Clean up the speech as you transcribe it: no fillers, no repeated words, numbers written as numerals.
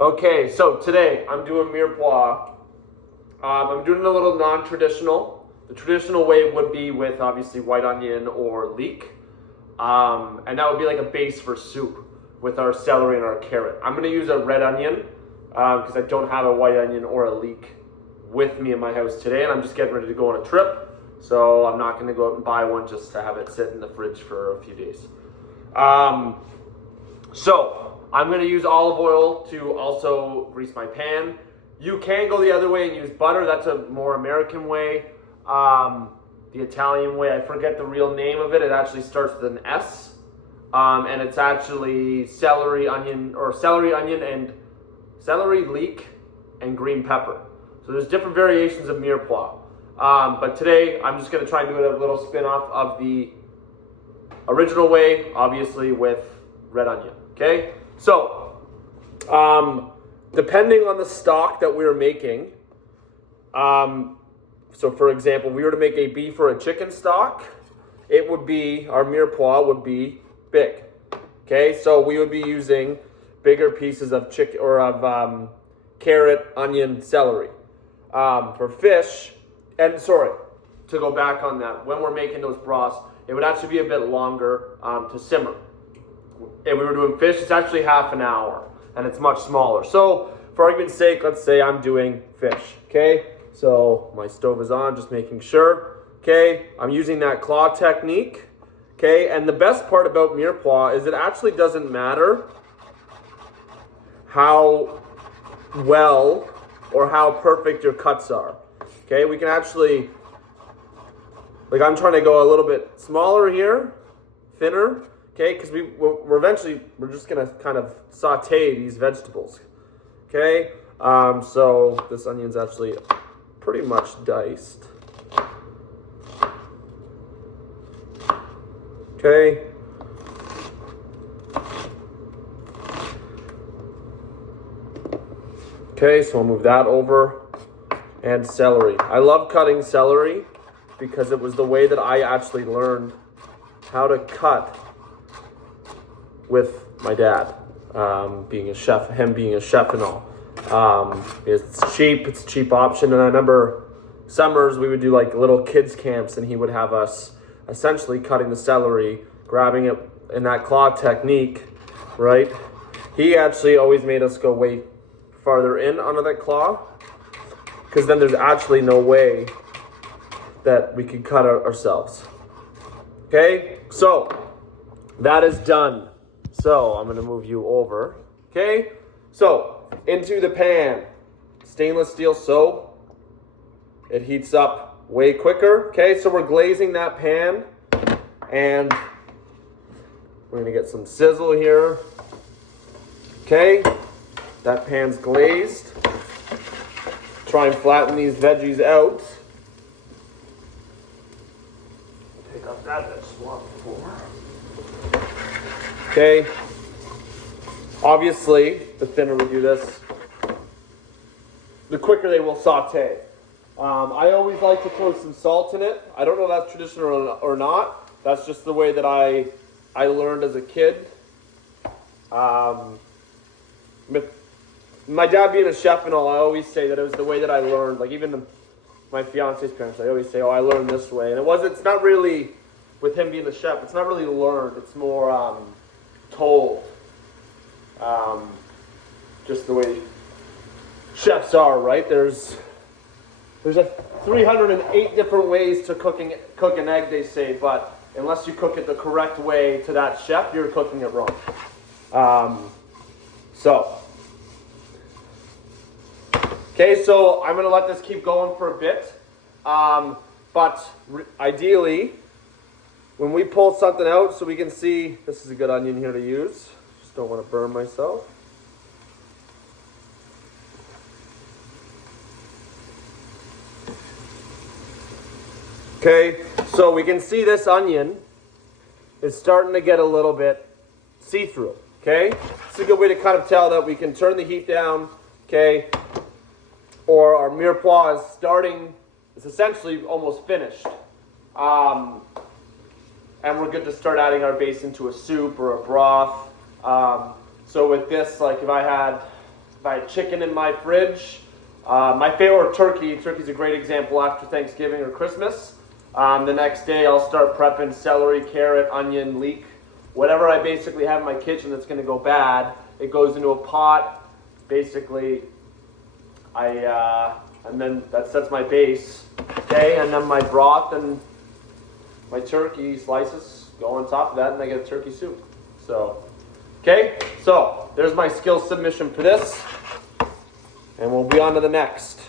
Okay, so today I'm doing Mirepoix. I'm doing a little non-traditional. The traditional way would be with obviously white onion or leek. And that would be like a base for soup with our celery and our carrot. I'm gonna use a red onion because I don't have a white onion or a leek with me in my house today, and I'm just getting ready to go on a trip. So I'm not gonna go out and buy one just to have it sit in the fridge for a few days. So I'm going to use olive oil to also grease my pan. You can go the other way and use butter. That's a more American way. The Italian way, I forget the real name of it. It actually starts with an S. And it's actually celery, onion, and celery, leek, and green pepper. So there's different variations of Mirepoix. But today I'm just going to try and do a little spin-off of the original way, obviously with red onion. Okay? So, depending on the stock that we were making, so for example, we were to make a beef or a chicken stock, it would be, our Mirepoix would be big. Okay, so we would be using bigger pieces of chicken or of carrot, onion, celery. For fish, and sorry, to go back on that, when we're making those broths, it would actually be a bit longer to simmer. If we were doing fish, it's actually half an hour, and it's much smaller. So, for argument's sake, let's say I'm doing fish, okay? So, my stove is on, just making sure, okay? I'm using that claw technique, okay? And the best part about Mirepoix is it actually doesn't matter how well or how perfect your cuts are, okay? We can actually, like I'm trying to go a little bit smaller here, thinner, okay, because we're just gonna kind of saute these vegetables. Okay, so this onion's actually pretty much diced. Okay. Okay, so I'll move that over. And celery. I love cutting celery because it was the way that I actually learned how to cut with my dad, being a chef, him being a chef and all. It's a cheap option. And I remember summers we would do like little kids camps and he would have us essentially cutting the celery, grabbing it in that claw technique, right? He actually always made us go way farther in under that claw because then there's actually no way that we could cut ourselves. Okay, so that is done. So I'm gonna move you over, okay? So into the pan, stainless steel soap. It heats up way quicker, okay? So we're glazing that pan and we're gonna get some sizzle here, okay? That pan's glazed. Try and flatten these veggies out. Pick up that vegetable before. Okay, obviously, the thinner we do this, the quicker they will saute. I always like to throw some salt in it. I don't know if that's traditional or not. That's just the way that I learned as a kid. With my dad being a chef and all, I always say that it was the way that I learned. Like even my fiance's parents, I always say, "Oh, I learned this way," and it's not really, with him being a chef, it's not really learned. It's more told, just the way chefs are, right? There's 308 different ways to cook an egg, they say, but unless you cook it the correct way to that chef, you're cooking it wrong. Okay, so I'm gonna let this keep going for a bit, but ideally, when we pull something out so we can see, this is a good onion here to use. Just don't want to burn myself. Okay, so we can see this onion is starting to get a little bit see-through, okay? It's a good way to kind of tell that we can turn the heat down, okay? Or our Mirepoix is essentially almost finished. And we're good to start adding our base into a soup or a broth. So with this, like if I had If I had chicken in my fridge, my favorite turkey. Turkey's a great example after Thanksgiving or Christmas. The next day, I'll start prepping celery, carrot, onion, leek. Whatever I basically have in my kitchen that's going to go bad, it goes into a pot. Basically, and then that sets my base. Okay, and then my broth and my turkey slices go on top of that, and I get a turkey soup. So, okay, so there's my skill submission for this, and we'll be on to the next.